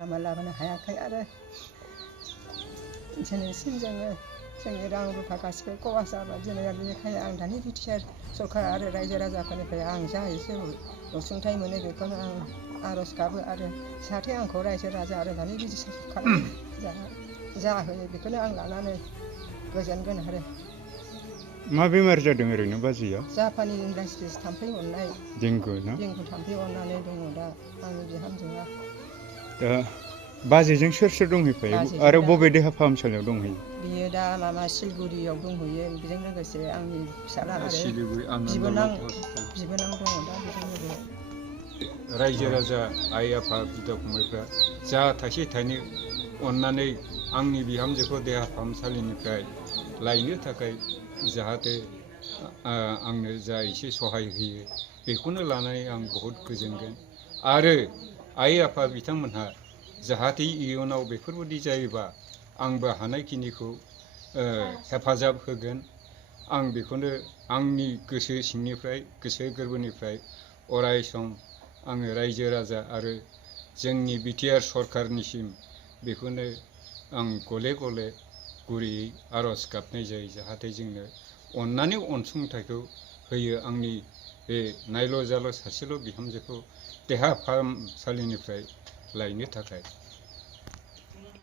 लामा लाबोनो हायाखै आरो दिनैसिम जोङो जोंनि रां रुफा गासिबो खहा जाबाय जेनेबा बेनिखायनो आं दानि बिटिआर सरकार आरो रायजो राजाफोरनिफ्राय आं जा एसे अनसुंथाइ मोनो बेखौनो आं आर'ज गाबो आरो जाहाथे आंखौ रायजो राजा आरो दानि बिटि सरकारा जा होयो बेखौनो आं लानानै गोजोनगोन आरो मा बेमार जादों ओरैनो बाजैया? जापानि इंरासिस थाम्फै अरनाय देंगु ना? देंगु थाम्फै अरनानै दङ दा आंनि बिहामजोआ। दा बाजैजों सोर सोर दंहैफायो आरो बबे देहा फाहामसालियाव दंहैयो? बियो दा माबा सिलगुरियाव दंहैयो बेजों लोगोसे आंनि फिसाला आरो बिबोनां दङ दा बेजों लोगोसे रायजो राजा आइ आफा बिदा फंबायफ्रा जा थाइसे थाइनै अननानै आंनि बिहामजोखौ देहा फाहामसालिनिफ्राय लायनो थाखाय जाहाथे आंनो जा एसे सहाय होयो बेखौनो लानानै आं बहुद गोजोनगोन आरो आइ आफा बिथांमोनहा जाहाथे इयुनाव बेफोरबायदि जायोबा आंबो हानायखिनिखौ हेफाजाब होगोन आं बेखौनो आंनि गोसो सिंनिफ्राय गोसो गोरबोनिफ्राय अराय सम आङो रायजो राजा आरो जोंनि बिटिआर सरकारनिसिम बेखौनो आं गले गले गुरैयै आर'ज गाबनाय जायो जाहाथे जोंनो अननानै अनसुंथाइखौ होयो आंनि बे नायल' जाल' सासेल' बिहामजोखौ देहा फाहामसालिनिफ्राय लायनो थाखाय।